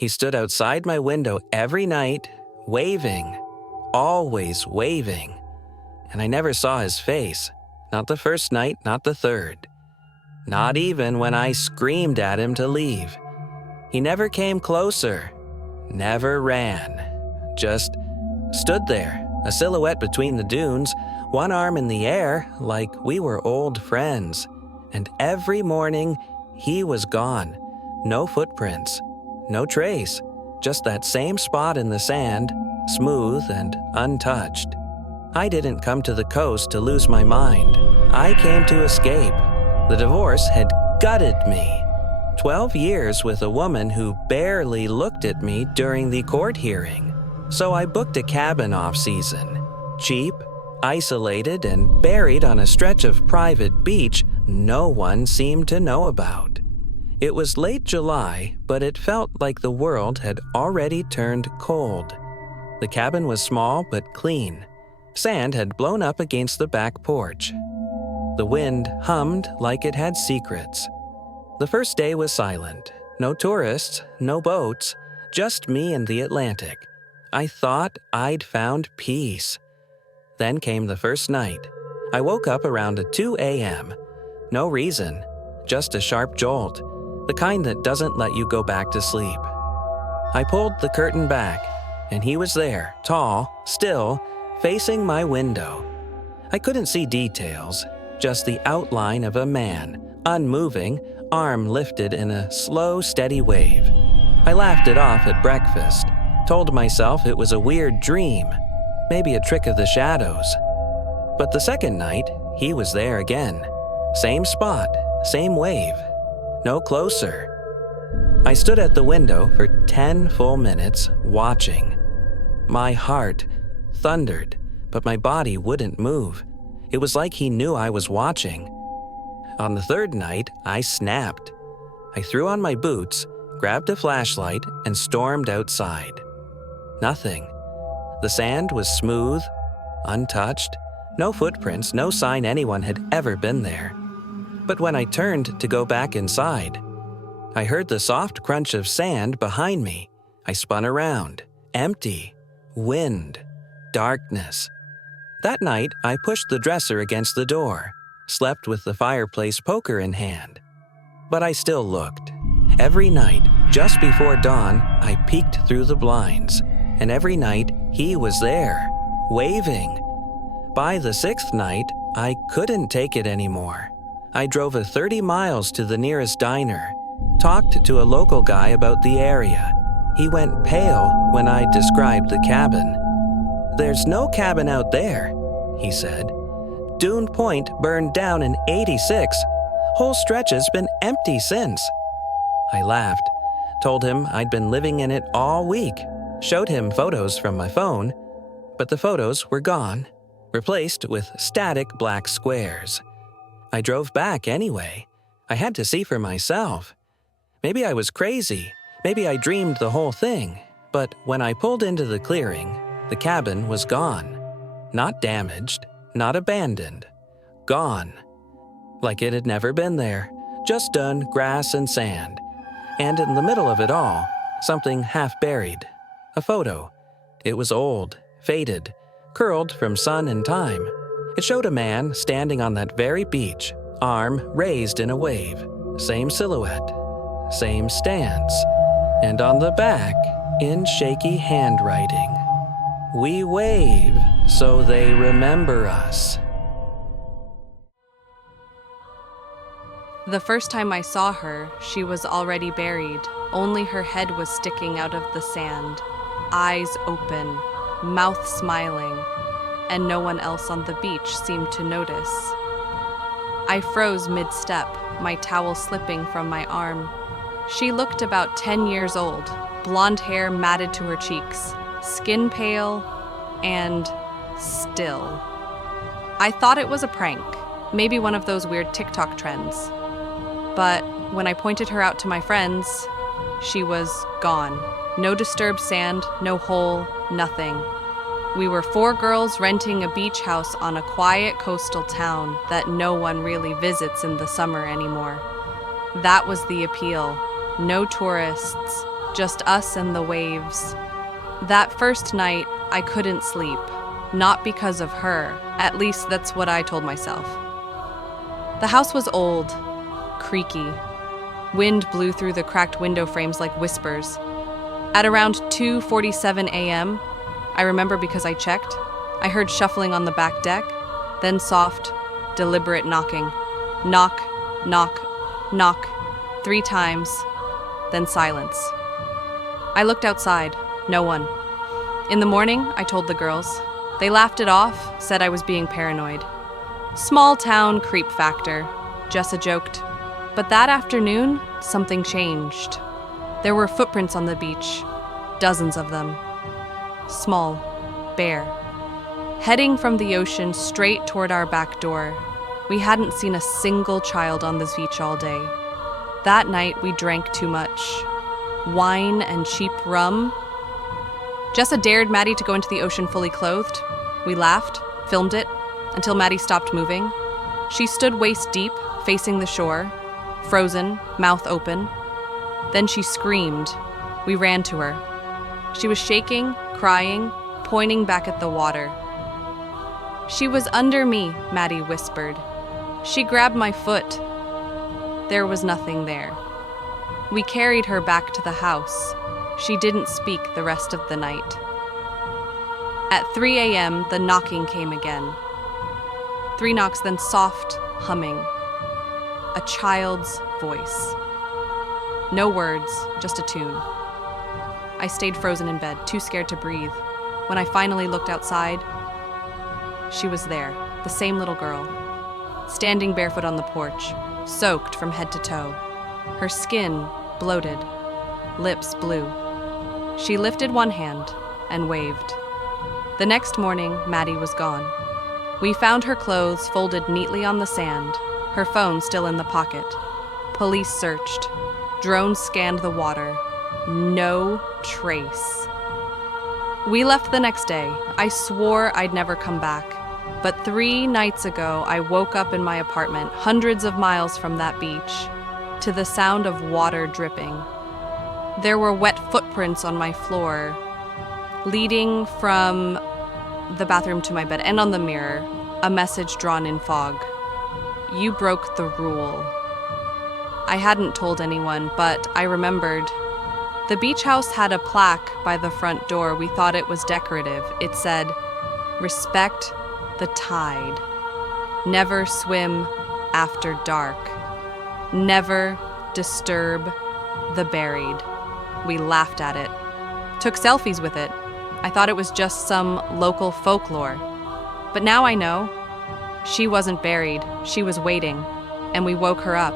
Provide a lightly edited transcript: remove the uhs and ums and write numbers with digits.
He stood outside my window every night, waving, always waving. And I never saw his face. Not the first night, not the third. Not even when I screamed at him to leave. He never came closer, never ran. Just stood there, a silhouette between the dunes, one arm in the air like we were old friends. And every morning, he was gone. No footprints, no trace, just that same spot in the sand, smooth and untouched. I didn't come to the coast to lose my mind. I came to escape. The divorce had gutted me. 12 years with a woman who barely looked at me during the court hearing. So I booked a cabin off-season. Cheap, isolated, and buried on a stretch of private beach no one seemed to know about. It was late July, but it felt like the world had already turned cold. The cabin was small but clean. Sand had blown up against the back porch. The wind hummed like it had secrets. The first day was silent. No tourists, no boats, just me and the Atlantic. I thought I'd found peace. Then came the first night. I woke up around 2 a.m. No reason, just a sharp jolt, the kind that doesn't let you go back to sleep. I pulled the curtain back, and he was there, tall, still, facing my window. I couldn't see details, just the outline of a man, unmoving, arm lifted in a slow, steady wave. I laughed it off at breakfast, told myself it was a weird dream, maybe a trick of the shadows. But the second night, he was there again. Same spot, same wave. No closer. I stood at the window for 10 full minutes, watching. My heart thundered, but my body wouldn't move. It was like he knew I was watching. On the third night, I snapped. I threw on my boots, grabbed a flashlight, and stormed outside. Nothing. The sand was smooth, untouched, no footprints, no sign anyone had ever been there. But when I turned to go back inside, I heard the soft crunch of sand behind me. I spun around. Empty. Wind. Darkness. That night, I pushed the dresser against the door, slept with the fireplace poker in hand. But I still looked. Every night, just before dawn, I peeked through the blinds. And every night, he was there, waving. By the sixth night, I couldn't take it anymore. I drove 30 miles to the nearest diner, talked to a local guy about the area. He went pale when I described the cabin. "There's no cabin out there," he said. "Dune Point burned down in '86. Whole stretch has been empty since." I laughed, told him I'd been living in it all week, showed him photos from my phone, but the photos were gone, replaced with static black squares. I drove back anyway. I had to see for myself. Maybe I was crazy. Maybe I dreamed the whole thing. But when I pulled into the clearing, the cabin was gone. Not damaged, not abandoned. Gone. Like it had never been there. Just dun grass and sand. And in the middle of it all, something half buried. A photo. It was old, faded, curled from sun and time. It showed a man standing on that very beach, arm raised in a wave. Same silhouette, same stance. And on the back, in shaky handwriting, "We wave so they remember us." The first time I saw her, she was already buried. Only her head was sticking out of the sand, eyes open, mouth smiling, and no one else on the beach seemed to notice. I froze mid-step, my towel slipping from my arm. She looked about 10 years old, blonde hair matted to her cheeks, skin pale, and still. I thought it was a prank, maybe one of those weird TikTok trends. But when I pointed her out to my friends, she was gone. No disturbed sand, no hole, nothing. We were 4 girls renting a beach house on a quiet coastal town that no one really visits in the summer anymore. That was the appeal. No tourists, just us and the waves. That first night, I couldn't sleep. Not because of her. At least that's what I told myself. The house was old, creaky. Wind blew through the cracked window frames like whispers. At around 2:47 a.m., I remember because I checked, I heard shuffling on the back deck, then soft, deliberate knocking. Knock, knock, knock, 3 times, then silence. I looked outside, no one. In the morning, I told the girls. They laughed it off, said I was being paranoid. Small town creep factor, Jessa joked. But that afternoon, something changed. There were footprints on the beach, dozens of them. Small, bare. Heading from the ocean straight toward our back door. We hadn't seen a single child on this beach all day. That night, we drank too much. Wine and cheap rum. Jessa dared Maddie to go into the ocean fully clothed. We laughed, filmed it, until Maddie stopped moving. She stood waist deep, facing the shore, frozen, mouth open. Then she screamed. We ran to her. She was shaking, crying, pointing back at the water. "She was under me," Maddie whispered. "She grabbed my foot." There was nothing there. We carried her back to the house. She didn't speak the rest of the night. At 3 a.m., the knocking came again. 3 knocks, then soft humming. A child's voice. No words, just a tune. I stayed frozen in bed, too scared to breathe. When I finally looked outside, she was there, the same little girl, standing barefoot on the porch, soaked from head to toe. Her skin bloated, lips blue. She lifted one hand and waved. The next morning, Maddie was gone. We found her clothes folded neatly on the sand, her phone still in the pocket. Police searched. Drones scanned the water. No trace. We left the next day. I swore I'd never come back. But 3 nights ago, I woke up in my apartment, hundreds of miles from that beach, to the sound of water dripping. There were wet footprints on my floor, leading from the bathroom to my bed, and on the mirror, a message drawn in fog. "You broke the rule." I hadn't told anyone, but I remembered. The beach house had a plaque by the front door. We thought it was decorative. It said, "Respect the tide. Never swim after dark. Never disturb the buried." We laughed at it. Took selfies with it. I thought it was just some local folklore. But now I know. She wasn't buried. She was waiting. And we woke her up.